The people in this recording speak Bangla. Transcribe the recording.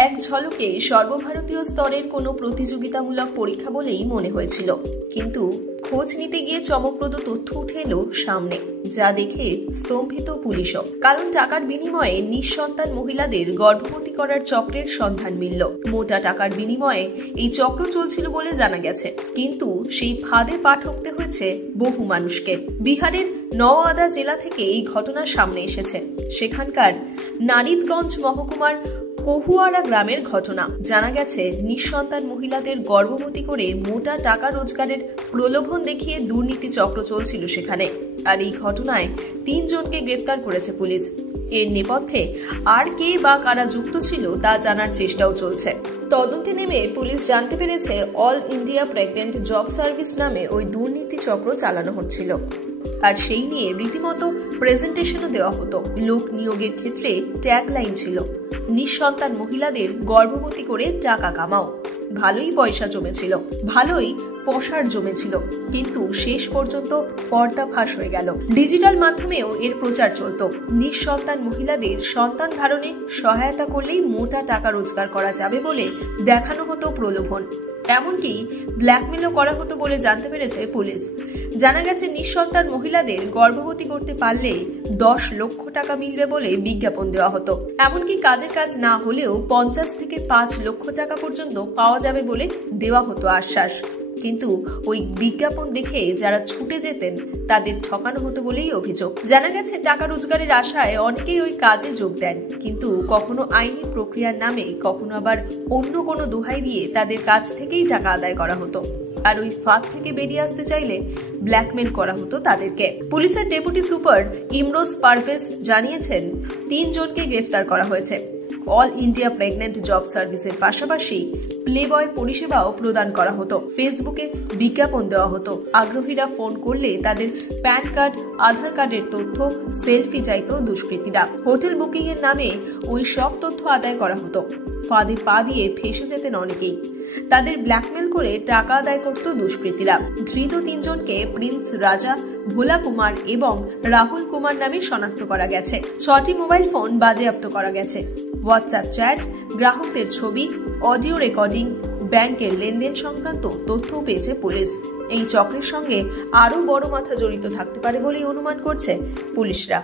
এক ঝলকে সর্বভারতীয় স্তরের কোনো প্রতিযোগিতামূলক পরীক্ষা বলেই মনে হয়েছিল, কিন্তু খোঁজ নিতে গিয়ে চমকপ্রদ তথ্য উঠে এলো সামনে, যা দেখে স্তম্ভিত পুলিশও। কারণ টাকার বিনিময়ে নিঃসন্তান মহিলাদের গর্ভবতী করার চক্রের সন্ধান মিলল। মোটা টাকার বিনিময়ে এই চক্র চলছিল বলে জানা গেছে, কিন্তু সেই ফাঁদে পা ঠকতে হয়েছে বহু মানুষকে। বিহারের নওয়াদা জেলা থেকে এই ঘটনা সামনে এসেছে। সেখানকার নারিদগঞ্জ মহকুমার কহুয়ারা গ্রামের ঘটনা। জানা গেছে, নিঃসন্তান মহিলাদের গর্ভবতী করে মোটা টাকা রোজগারের প্রলোভন দেখিয়ে দুর্নীতি চক্র চলছিল সেখানে। আর এই ঘটনায় 3 জনকে গ্রেফতার করেছে পুলিশ। এর নেপথ্যে আর কে বা কারা যুক্ত ছিল তা জানার চেষ্টাও চলছে। তদন্তে নেমে পুলিশ জানতে পেরেছে, all India pregnant job service নামে ওই দুর্নীতি চক্র চালানো হচ্ছিল। আর সেই নিয়ে রীতিমতো প্রেজেন্টেশনও দেওয়া হতো। লোক নিয়োগের ক্ষেত্রে ট্যাগলাইন ছিল, নিঃসন্তান মহিলাদের গর্ভবতী করে টাকা কামাও। ভালোই পয়সা জমেছিল, ভালোই পসার জমেছিল, কিন্তু শেষ পর্যন্ত পর্দা ফাঁস হয়ে গেল। ডিজিটাল মাধ্যমেও এর প্রচার চলত। নিঃসন্তান মহিলাদের সন্তান ধারণে সহায়তা করলেই মোটা টাকা রোজগার করা যাবে বলে দেখানো হতো প্রলোভন। এমনকি ব্ল্যাকমেলও করা হতো বলে জানতে পেরেছে পুলিশ। জানা গেছে, নিঃসন্তান মহিলাদের গর্ভবতী করতে পারলে 10 লক্ষ টাকা মিলবে বলে বিজ্ঞাপন দেওয়া হতো। এমনকি কাজের কাজ না হলেও 50 থেকে 5 লক্ষ টাকা পর্যন্ত পাওয়া যাবে বলে দেওয়া হতো আশ্বাস। কিন্তু ওই বিজ্ঞাপন দেখে যারা ছুটে যেতেন তাদের ঠকানো হতো বলেই অভিযোগ। জানা গেছে, টাকা রোজগারের আশায় অনেকেই ওই কাজে যোগ দেন, কিন্তু কখনো আইনি প্রক্রিয়ার নামে, কখনো আবার অন্য কোনো দোহাই দিয়ে তাদের কাছ থেকেই টাকা আদায় করা হতো। আর ওই ফাঁদ থেকে বেরিয়ে আসতে চাইলে ব্ল্যাকমেল করা হতো তাদেরকে। পুলিশের ডেপুটি সুপার ইমরোজ পারভেজ জানিয়েছেন, 3 জনকে গ্রেফতার করা হয়েছে। অল ইন্ডিয়া প্রেগন্যান্ট জব সার্ভিসের পাশাপাশি প্লেবয় পরিষেবাও প্রদান করা হতো। ফেসবুকে বিজ্ঞাপন দেওয়া হতো। আগ্রহীরা ফোন করলে তাদের প্যান কার্ড, আধার কার্ডের তথ্য, সেলফি চাইত দুষ্কৃতীরা। হোটেল বুকিং এর নামে ওই সব তথ্য আদায় করা হতো। ফাঁদে পা দিয়ে ফেঁসে যেতেন অনেকেই। তাদের ব্ল্যাকমেল করে টাকা আদায় করত দুষ্কৃতীরা। ধৃত 3 জনকে প্রিন্স রাজা, ভোলা কুমার এবং রাহুল কুমার নামে শনাক্ত করা গেছে। 6টি মোবাইল ফোন বাজেয়াপ্ত করা গেছে। হোয়াটসঅ্যাপ চ্যাট, গ্রাহকদের ছবি, অডিও রেকর্ডিং, ব্যাংকের লেনদেন সংক্রান্ত তথ্যও পেয়েছে পুলিশ। এই চক্রের সঙ্গে আরও বড় মাথা জড়িত থাকতে পারে বলেই অনুমান করছে পুলিশরা।